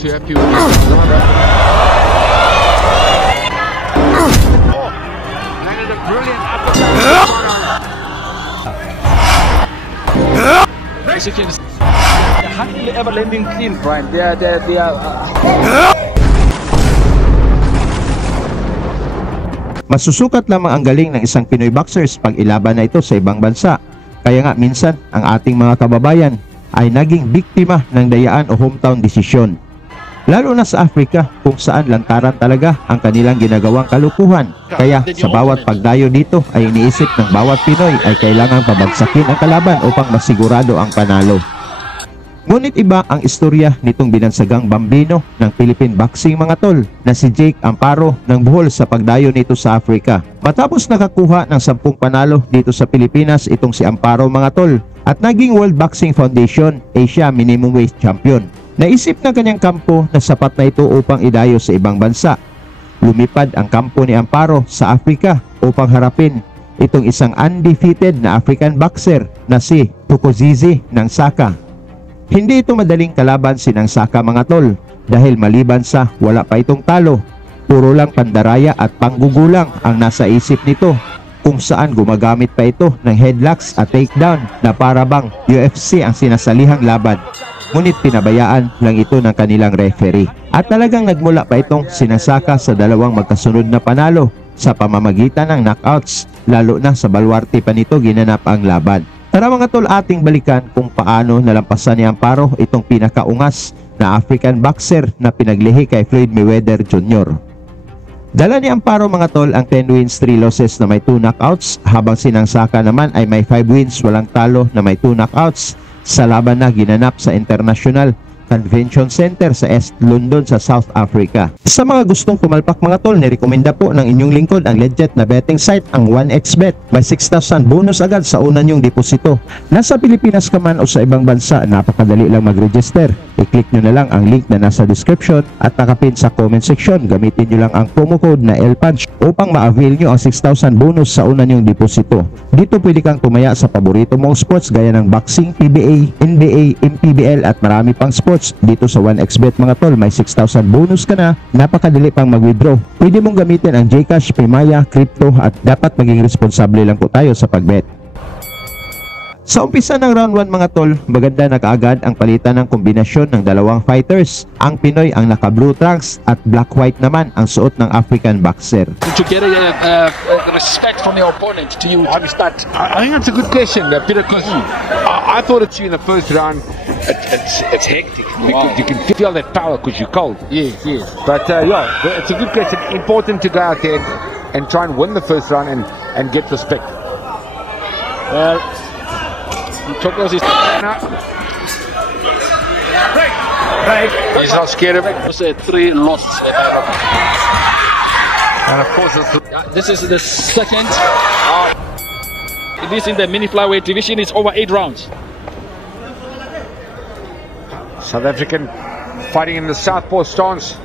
too happy with this. Landed a brilliant As you can see, they're hardly ever landing clean, Brian. They are. Masusukat lamang ang galing ng isang Pinoy boxers pag ilaban na ito sa ibang bansa. Kaya nga minsan ang ating mga kababayan ay naging biktima ng dayaan o hometown desisyon. Lalo na sa Africa kung saan lantaran talaga ang kanilang ginagawang kalukuhan. Kaya sa bawat pagdayo dito ay iniisip ng bawat Pinoy ay kailangang pabagsakin ang kalaban upang masigurado ang panalo. Ngunit iba ang istorya nitong binansagang bambino ng Philippine boxing mga tol na si Jake Amparo ng Bohol sa pagdayo nito sa Africa. Matapos nakakuha ng 10 panalo dito sa Pilipinas itong si Amparo mga tol at naging World Boxing Foundation Asia Minimum Weight Champion. Naisip ng kanyang kampo na sapat na ito upang idayo sa ibang bansa. Lumipad ang kampo ni Amparo sa Africa upang harapin itong isang undefeated na African boxer na si Tukuzizi ng Saka. Hindi ito madaling kalaban si ng Saka mga tol dahil maliban sa wala pa itong talo, puro lang pandaraya at panggugulang ang nasa isip nito kung saan gumagamit pa ito ng headlocks at takedown na para bang UFC ang sinasalihang laban. Ngunit pinabayaan lang ito ng kanilang referee. At talagang nagmula pa itong sinasaka sa dalawang magkasunod na panalo sa pamamagitan ng knockouts, lalo na sa baluarte pa nito ginanap ang laban. Tara mga tol, ating balikan kung paano nalampasan ni Amparo itong pinakaungas na African boxer na pinaglihi kay Floyd Mayweather Jr. Dala ni Amparo mga tol ang 10 wins 3 losses na may 2 knockouts, habang si ng Saka naman ay may 5 wins walang talo na may 2 knockouts sa laban na ginanap sa International Convention Center sa East London sa South Africa. Sa mga gustong pumalpak mga tol, nirekomenda po ng inyong lingkod ang legit na betting site ang 1xBet. May 6,000 bonus agad sa una nyong deposito. Nasa Pilipinas ka man o sa ibang bansa, napakadali lang mag-register. I-click nyo na lang ang link na nasa description at nakapin sa comment section. Gamitin nyo lang ang promo code na LPUNCH upang ma-avail nyo ang 6,000 bonus sa una nyong deposito. Dito pwede kang tumaya sa paborito mong sports gaya ng boxing, PBA, NBA, MPBL at marami pang sports. Dito sa 1xBet mga tol, may 6,000 bonus ka na, napakadali pang mag-withdraw. Pwede mong gamitin ang GCash, Paymaya, Crypto at dapat maging responsable lang po tayo sa pag-bet. Sa umpisa ng round 1 mga tol, maganda na kaagad ang palitan ng kombinasyon ng dalawang fighters. Ang Pinoy ang naka-blue trunks at black-white naman ang suot ng African boxer. To get respect from your opponent, to you to start. I think that's a good question, Peter, because I thought it's you in the first round. It's hectic. Wow. You can feel that power because you're cold. Yes, yes. But yeah, it's a good question. Important to go out there and try and win the first round and get respect. Well, Chocos is he's not scared of it. It's 3 losses. And of course, this is the second. This in the mini flyweight division is over 8 rounds. South African fighting in the southpaw stance.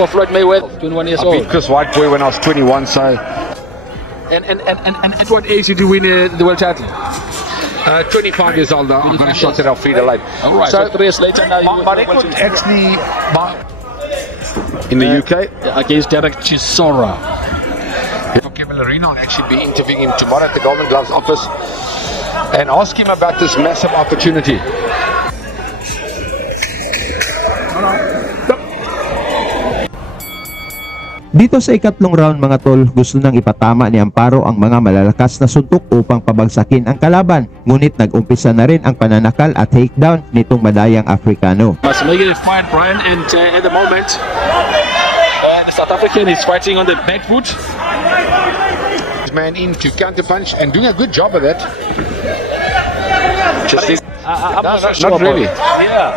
For Floyd Mayweather, 21 years old. I beat Chris Whiteboy when I was 21, so. And at what age did you win the world title? 25 years old. I got a shot at Alfredo Late. All right. So 3 years later, now my record actually in the UK against Derek Chisora. Kevin Larino will actually be interviewing him tomorrow at the Golden Gloves office and ask him about this massive opportunity. Dito sa ikatlong round mga tol, gusto nang ipatama ni Amparo ang mga malalakas na suntok upang pabagsakin ang kalaban. Ngunit nag-umpisa na rin ang pananakal at takedown nitong madayang Afrikano. Must make it fight, Brian, and at the moment the South African is fighting on the back foot. Man in to counter punch and doing a good job of that. Just I'm not sure really. Yeah.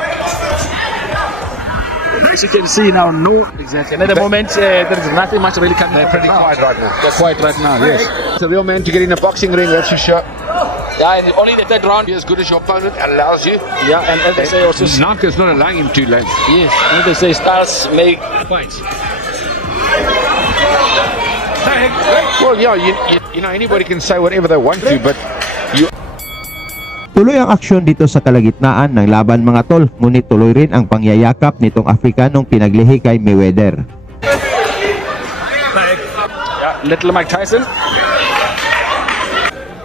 As you can see now, no, exactly. And at the moment, there is nothing much really coming. They're pretty quiet right now. They're quiet right now, yes. It's a real man to get in a boxing ring, that's for sure. Yeah, and only the third round, be as good as your opponent allows you. Yeah, and as they say also, Naka's not allowing him to land. Yes, and they say stars make fights. Well, yeah, you know, anybody can say whatever they want to, but Tuloy ang aksyon dito sa kalagitnaan ng laban mga tol, ngunit tuloy rin ang pangyayakap nitong Afrikanong pinaglihi kay Mayweather. Little Mike Tyson.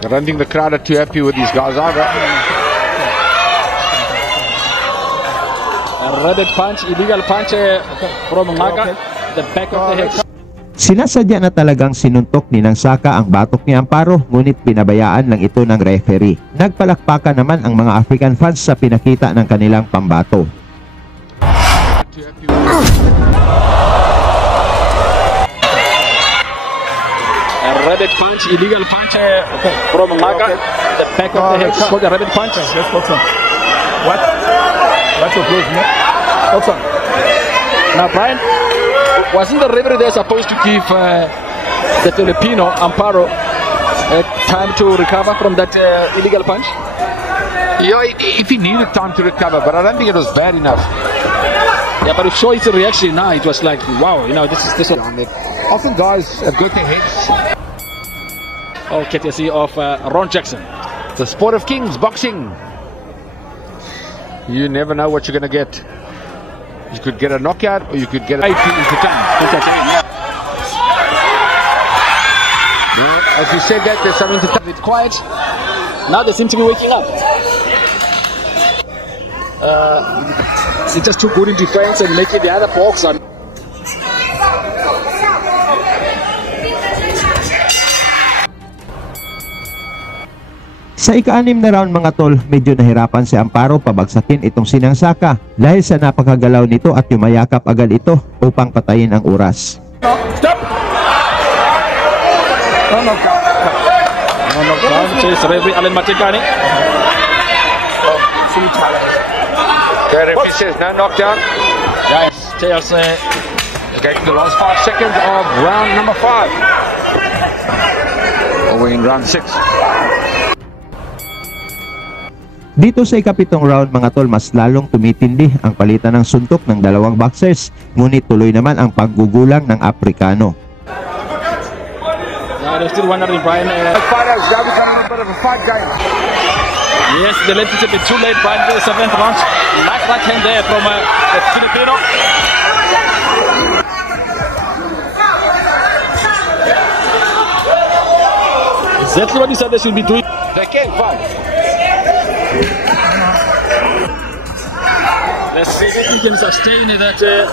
I don't think the crowd are too happy with these guys either. A rabbit punch, illegal punch from Maka, the back of the head. Sinasadya na talagang sinuntok ni ng Saka ang batok ni Amparo, ngunit pinabayaan lang ito ng referee. Nagpalakpakan naman ang mga African fans sa pinakita ng kanilang pambato. A rabbit punch, illegal punch from Maka, the back of the head. Called a rabbit punch. What? That's so close, no? Also. Now, Brian, wasn't the referee there supposed to give the Filipino Amparo time to recover from that illegal punch? Yeah, if he needed time to recover, but I don't think it was bad enough. Yeah, but if saw his reaction now, it was like, wow, you know, this is often guys have good heads. Oh, courtesy of Ron Jackson. The sport of kings, boxing. You never know what you're going to get. You could get a knockout or you could get a into time. Now, as you said that, there's something to tell. It's quiet. Now they seem to be waking up. He just took good in defense and making the other box on. Sa ika-6 na round mga tol, medyo nahirapan si Amparo pabagsakin itong si ng Saka dahil sa napakagalaw nito at yumayakap agad ito upang patayin ang oras. Stop! No knockdown. Chase referee Allen Matikani. The referee says no knockdown. Yes, Chase getting the last 5 seconds of round number 5. We're in round 6. Dito sa ika-7 round mga tol, mas lalong tumitindi ang palitan ng suntok ng dalawang boxers, ngunit tuloy naman ang paggugulang ng Afrikano. There's still one Brian. Yes, the left is a bit too late. Brian to the 7th round. Last right hand there from the Filipino. Exactly what he said they should be doing. They can't fight. Let's see if he can sustain that the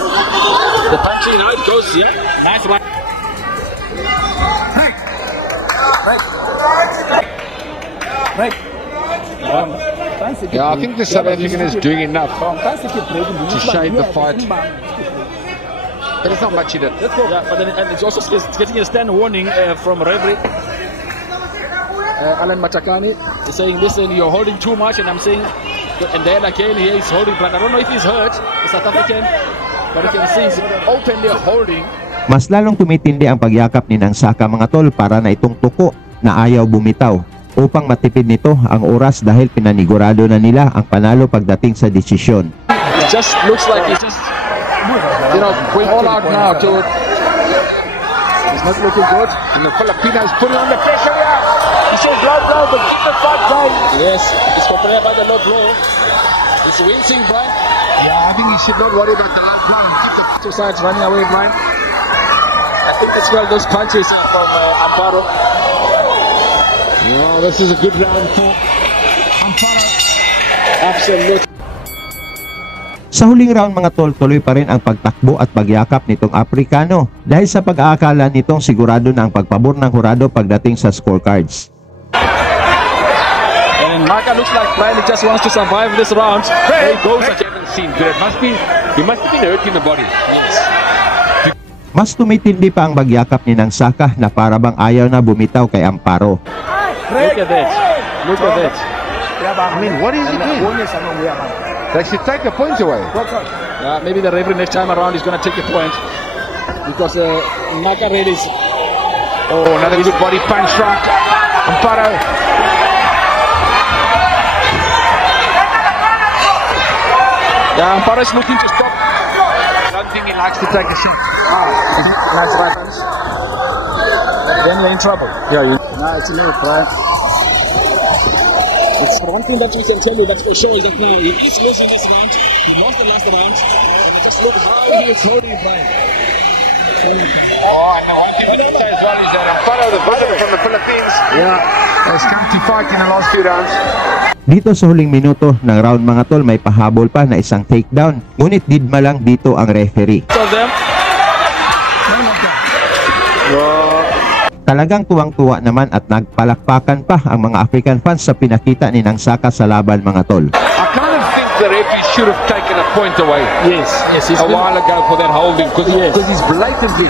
punching. Now it goes, yeah. Nice one. Right. Yeah, I think the South African is doing enough to shade the fight. But it's not much in it. Yeah, but then and it's also getting a stand warning from referee Allen Matikani. He's saying, listen, you're holding too much, and I'm saying, and then again he's holding, but I don't know if he's hurt, the South African, but you can see he's openly holding. Mas lalong tumitindi ang pagyakap ni ng Saka mga tol para na itong tuko na ayaw bumitaw upang matipid nito ang oras dahil pinanigurado na nila ang panalo pagdating sa desisyon. It just looks like he's just, you know, going all out now to it. He's not looking good, and the Filipino is putting on the pressure here. He says low blow, but keep the fight going. Yes, he's complaining about the low blow. He's wincing, Brian. Yeah, I think he should not worry about the low blow. Keep the two sides running away, Brian. I think as well those punches from Amparo. Oh, this is a good round for Amparo. Absolutely. Sa huling round mga tol, tuloy pa rin ang pagtakbo at pagyakap nitong Afrikano dahil sa pag-aakala nitong sigurado na ang pagpabor ng hurado pagdating sa scorecards. And Maka looks like Brian just wants to survive this round. He goes like he hasn't seen good. He must have been hurt in the body. Yes. Mas tumitindi pa ang bagyakap ni ng Saka na para bang ayaw na bumitaw kay Amparo. Look at that. Look at that. I mean, what is he doing? They should take the points away. Maybe the referee next time around is going to take a point. Because Maka really is... Oh, another good body punch from Amparo. Yeah, Amparo is looking to stop. I don't think he likes to take a shot. Nice right punch. Then we're in trouble. Yeah, no, it's a little right. It's one thing that we can tell you that's for sure is that now he is losing this round. He lost the last round. And just look how he is holding Brian. Oh, and the one thing we can say as well is that Amparo, the veteran from the Philippines, has come to fight in the last few rounds. Dito sa huling minuto ng round mga tol, may pahabol pa na isang takedown. Ngunit didma lang dito ang referee. Talagang tuwang-tuwa naman at nagpalakpakan pa ang mga African fans sa pinakita ni Nang Saka sa laban mga tol. I kind of think the referee should have taken a point away. Yes. A while ago for that holding because he's blatantly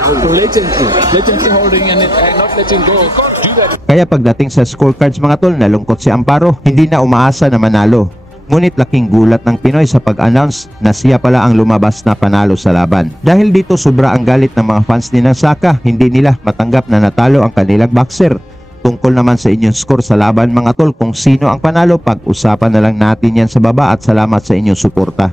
holding and not letting go. do that. Kaya pagdating sa scorecards mga tol, nalungkot si Amparo, hindi na umaasa na manalo. Ngunit laking gulat ng Pinoy sa pag-announce na siya pala ang lumabas na panalo sa laban. Dahil dito sobra ang galit ng mga fans ni Nang Saka, hindi nila matanggap na natalo ang kanilang boxer. Tungkol naman sa inyong score sa laban mga tol, kung sino ang panalo, pag-usapan na lang natin yan sa baba at salamat sa inyong suporta.